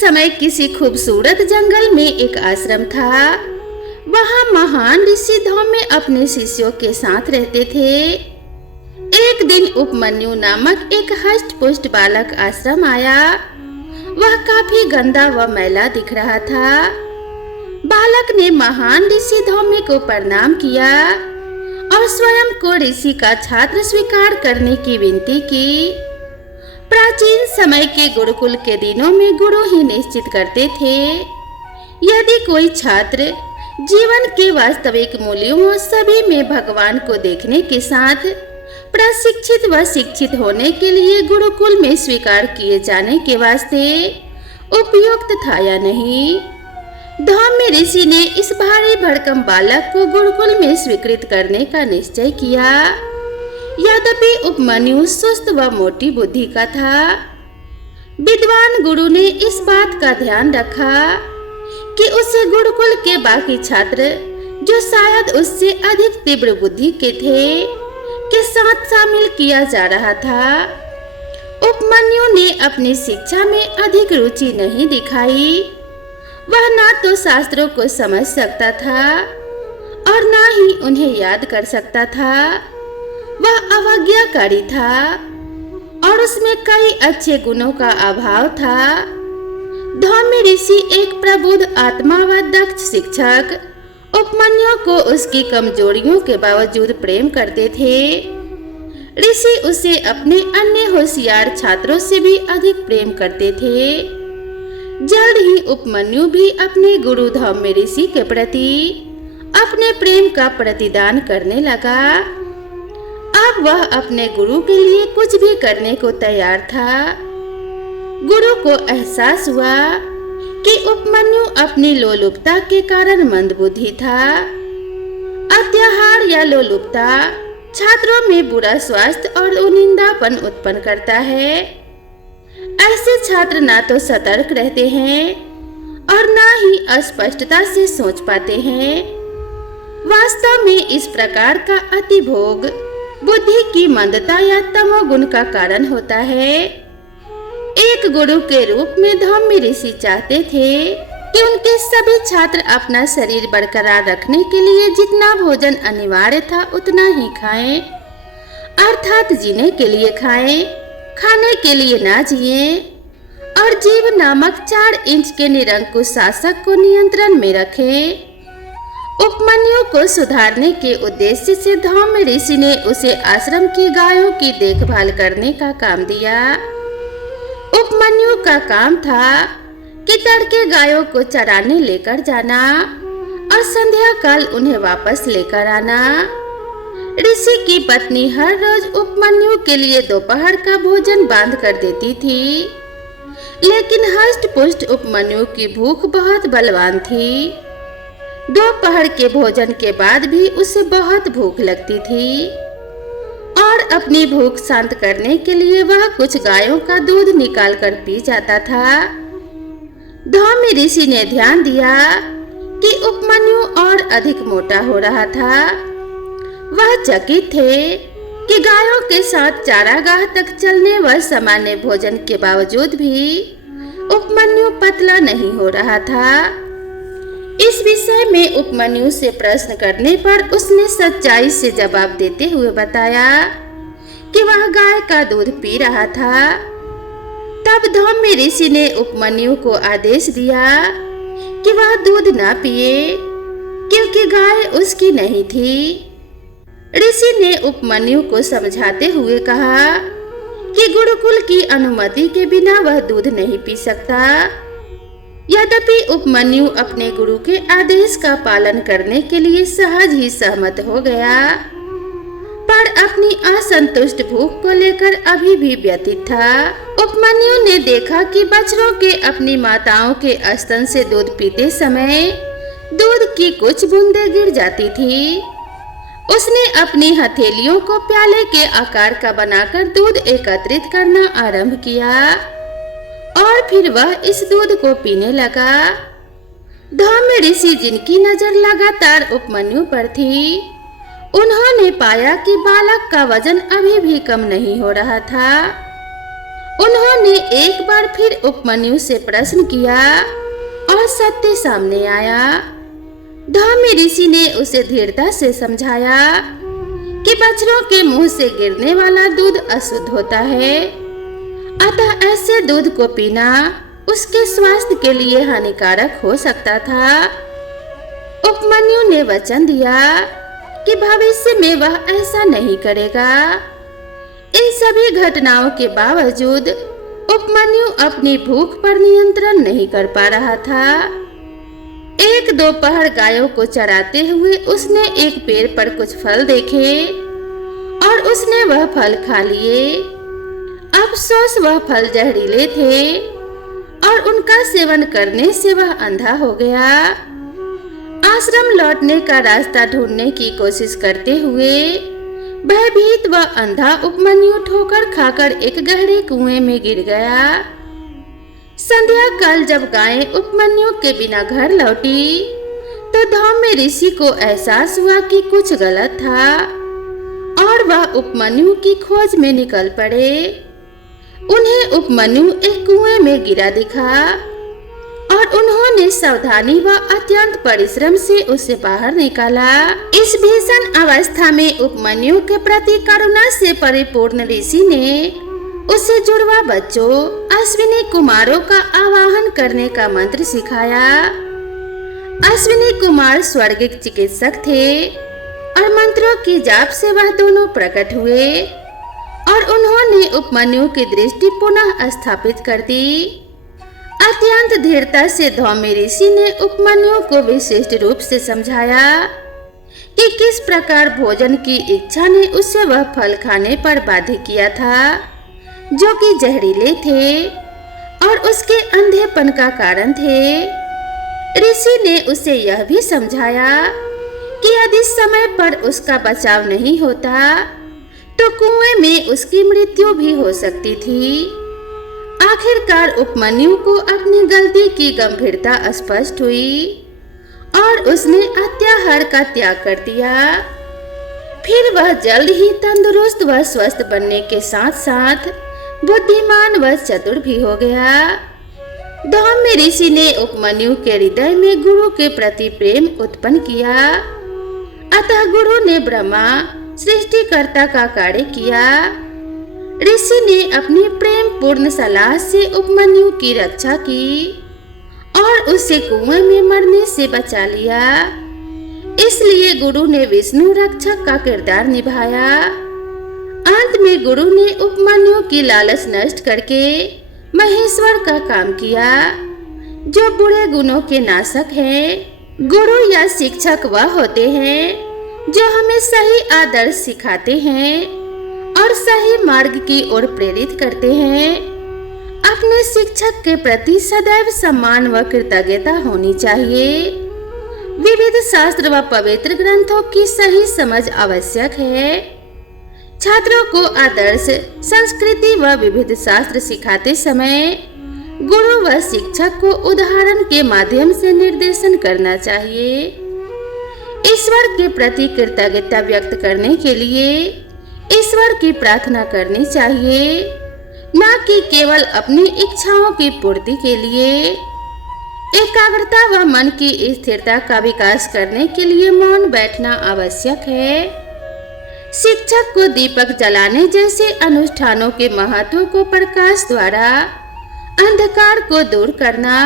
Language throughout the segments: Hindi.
समय किसी खूबसूरत जंगल में एक आश्रम था। वहाँ महान ऋषि धौम्य अपने शिष्यों के साथ रहते थे। एक दिन उपमन्यु नामक एक हष्ट-पुष्ट बालक आश्रम आया। वह काफी गंदा व मैला दिख रहा था। बालक ने महान ऋषि धौम्य को प्रणाम किया और स्वयं को ऋषि का छात्र स्वीकार करने की विनती की। प्राचीन समय के गुरुकुल के दिनों में गुरु ही निश्चित करते थे। यदि कोई छात्र जीवन के वास्तविक मूल्यों सभी में भगवान को देखने के साथ प्रशिक्षित व शिक्षित होने के लिए गुरुकुल में स्वीकार किए जाने के वास्ते उपयुक्त था या नहीं। धौम्य ऋषि ने इस भारी भरकम बालक को गुरुकुल में स्वीकृत करने का निश्चय किया। यद्यपि उपमन्यु सुस्त व मोटी बुद्धि का था। विद्वान गुरु ने इस बात का ध्यान रखा कि उसे गुरुकुल के बाकी छात्र जो शायद उससे अधिक तीव्र बुद्धि के थे के साथ शामिल किया जा रहा था। उपमन्यु ने अपनी शिक्षा में अधिक रुचि नहीं दिखाई। वह ना तो शास्त्रों को समझ सकता था और ना ही उन्हें याद कर सकता था। वह अवज्ञाकारी था और उसमें कई अच्छे गुणों का अभाव था। धौम्य ऋषि एक प्रबुद्ध आत्मा व दक्ष शिक्षक उपमन्यु को उसकी कमजोरियों के बावजूद प्रेम करते थे। ऋषि उसे अपने अन्य होशियार छात्रों से भी अधिक प्रेम करते थे। जल्द ही उपमन्यु भी अपने गुरु धौम्य ऋषि के प्रति अपने प्रेम का प्रतिदान करने लगा। अब वह अपने गुरु के लिए कुछ भी करने को तैयार था। गुरु को एहसास हुआ कि उपमन्यु अपनी लोलुपता के कारण मंदबुद्धि था। अत्याहार या लोलुपता छात्रों में बुरा स्वास्थ्य और निंदापन उत्पन्न करता है। ऐसे छात्र ना तो सतर्क रहते हैं और ना ही स्पष्टता से सोच पाते हैं। वास्तव में इस प्रकार का अतिभोग बुद्धि की मंदता या तमोगुण का कारण होता है। एक गुरु के रूप में धौम्य ऋषि चाहते थे कि उनके सभी छात्र अपना शरीर बरकरार रखने के लिए जितना भोजन अनिवार्य था उतना ही खाएं, अर्थात जीने के लिए खाएं, खाने के लिए ना जिए, और जीव नामक 4 इंच के निरंकुश शासक को नियंत्रण में रखें। उपमन्यु को सुधारने के उद्देश्य से धौम्य ऋषि ने उसे आश्रम की गायों की देखभाल करने का काम दिया। उपमन्यु का काम था कि तड़के गायों को चराने लेकर जाना और संध्या काल उन्हें वापस लेकर आना। ऋषि की पत्नी हर रोज उपमन्यु के लिए दोपहर का भोजन बांध कर देती थी, लेकिन हष्ट-पुष्ट उपमन्यु की भूख बहुत बलवान थी। दोपहर के भोजन के बाद भी उसे बहुत भूख लगती थी और अपनी भूख शांत करने के लिए वह कुछ गायों का दूध निकाल कर पी जाता था। धौम्य ऋषि ने ध्यान दिया कि उपमन्यु और अधिक मोटा हो रहा था। वह चकित थे कि गायों के साथ चारागाह तक चलने व सामान्य भोजन के बावजूद भी उपमन्यु पतला नहीं हो रहा था। इस विषय में उपमन्यु से प्रश्न करने पर उसने सच्चाई से जवाब देते हुए बताया कि वह गाय का दूध पी रहा था। तब धौम्य ऋषि ने उपमन्यु को आदेश दिया कि वह दूध ना पिए, क्योंकि गाय उसकी नहीं थी। ऋषि ने उपमन्यु को समझाते हुए कहा कि गुरुकुल की अनुमति के बिना वह दूध नहीं पी सकता। यद्यपि उपमन्यु अपने गुरु के आदेश का पालन करने के लिए सहज ही सहमत हो गया, पर अपनी असंतुष्ट भूख को लेकर अभी भी व्यथित था। उपमन्यु ने देखा कि बछड़ों के अपनी माताओं के स्तन से दूध पीते समय दूध की कुछ बूंदें गिर जाती थी। उसने अपनी हथेलियों को प्याले के आकार का बनाकर दूध एकत्रित करना आरंभ किया और फिर वह इस दूध को पीने लगा। धौम्य ऋषि, जिनकी नजर लगातार उपमन्यु पर थी, उन्होंने पाया कि बालक का वजन अभी भी कम नहीं हो रहा था उन्होंने एक बार फिर उपमन्यु से प्रश्न किया और सत्य सामने आया। धौम्य ऋषि ने उसे धीरता से समझाया कि बछड़ों के मुंह से गिरने वाला दूध अशुद्ध होता है, अतः ऐसे दूध को पीना उसके स्वास्थ्य के लिए हानिकारक हो सकता था। उपमन्यु ने वचन दिया कि भविष्य में वह ऐसा नहीं करेगा। इन सभी घटनाओं के बावजूद उपमन्यु अपनी भूख पर नियंत्रण नहीं कर पा रहा था। एक दोपहर गायों को चराते हुए उसने एक पेड़ पर कुछ फल देखे और उसने वह फल खा लिए। अफसोस वह फल जहरीले थे और उनका सेवन करने से वह अंधा हो गया। आश्रम लौटने का रास्ता ढूंढने की कोशिश करते हुए भयभीत व अंधा उपमन्यु ठोकर खाकर एक गहरे कुएं में गिर गया। संध्या काल जब गायें उपमन्यु के बिना घर लौटी तो धौम्य ऋषि को एहसास हुआ कि कुछ गलत था और वह उपमन्यु की खोज में निकल पड़े। उन्हें उपमन्यु एक कुएं में गिरा दिखा और उन्होंने सावधानी व अत्यंत परिश्रम से उसे बाहर निकाला। इस भीषण अवस्था में उपमन्यु के प्रति करुणा से परिपूर्ण ऋषि ने उसे जुड़वा बच्चों अश्विनी कुमारों का आवाहन करने का मंत्र सिखाया। अश्विनी कुमार स्वर्गिक चिकित्सक थे और मंत्रों की जाप से वह दोनों प्रकट हुए और उन्होंने उपमन्यु की दृष्टि पुनः स्थापित कर दी। अत्यंत धीरता से धौम्य ऋषि ने उपमन्यु को विशिष्ट रूप से समझाया कि किस प्रकार भोजन की इच्छा ने उसे वह फल खाने पर बाध्य किया था जो कि जहरीले थे और उसके अंधेपन का कारण थे। ऋषि ने उसे यह भी समझाया कि यदि समय पर उसका बचाव नहीं होता तो कुएं में उसकी मृत्यु भी हो सकती थी। आखिरकार उपमन्यु को अपनी गलती की गंभीरता स्पष्ट हुई और उसने अत्याहार का त्याग कर दिया। फिर वह जल्द ही तंदुरुस्त व स्वस्थ बनने के साथ साथ बुद्धिमान व चतुर भी हो गया। धौम्य ऋषि ने उपमन्यु के हृदय में गुरु के प्रति प्रेम उत्पन्न किया, अतः गुरु ने ब्रह्मा सृष्टिकर्ता का कार्य किया। ऋषि ने अपनी प्रेम पूर्ण सलाह से उपमन्यु की रक्षा की और उसे कुएं में मरने से बचा लिया। इसलिए गुरु ने विष्णु रक्षक का किरदार निभाया। अंत में गुरु ने उपमन्यु की लालच नष्ट करके महेश्वर का काम किया जो बुरे गुणों के नाशक हैं। गुरु या शिक्षक वह होते हैं जो हमें सही आदर्श सिखाते हैं और सही मार्ग की ओर प्रेरित करते हैं। अपने शिक्षक के प्रति सदैव सम्मान व कृतज्ञता होनी चाहिए। विविध शास्त्र व पवित्र ग्रंथों की सही समझ आवश्यक है। छात्रों को आदर्श संस्कृति व विविध शास्त्र सिखाते समय गुरु व शिक्षक को उदाहरण के माध्यम से निर्देशन करना चाहिए। ईश्वर के प्रति कृतज्ञता व्यक्त करने के लिए ईश्वर की प्रार्थना करनी चाहिए, न कि केवल अपनी इच्छाओं की पूर्ति के लिए। एकाग्रता व मन की स्थिरता का विकास करने के लिए मौन बैठना आवश्यक है। शिक्षक को दीपक जलाने जैसे अनुष्ठानों के महत्व को प्रकाश द्वारा अंधकार को दूर करना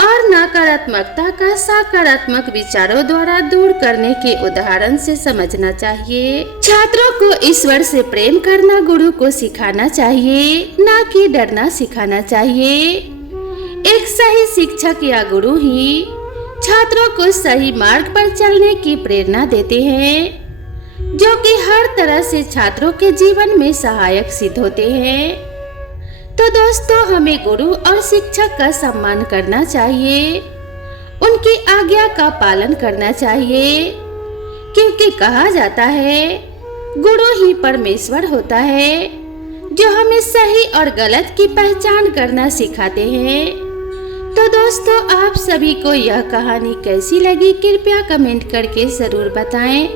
और नकारात्मकता का सकारात्मक विचारों द्वारा दूर करने के उदाहरण से समझना चाहिए। छात्रों को ईश्वर से प्रेम करना गुरु को सिखाना चाहिए, न कि डरना सिखाना चाहिए। एक सही शिक्षक या गुरु ही छात्रों को सही मार्ग पर चलने की प्रेरणा देते हैं, जो कि हर तरह से छात्रों के जीवन में सहायक सिद्ध होते हैं। तो दोस्तों, हमें गुरु और शिक्षक का सम्मान करना चाहिए, उनकी आज्ञा का पालन करना चाहिए, क्योंकि कहा जाता है गुरु ही परमेश्वर होता है, जो हमें सही और गलत की पहचान करना सिखाते हैं। तो दोस्तों, आप सभी को यह कहानी कैसी लगी कृपया कमेंट करके जरूर बताएं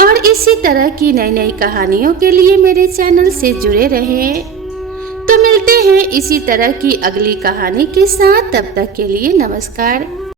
और इसी तरह की नई नई कहानियों के लिए मेरे चैनल से जुड़े रहें। तो मिलते हैं इसी तरह की अगली कहानी के साथ। तब तक के लिए नमस्कार।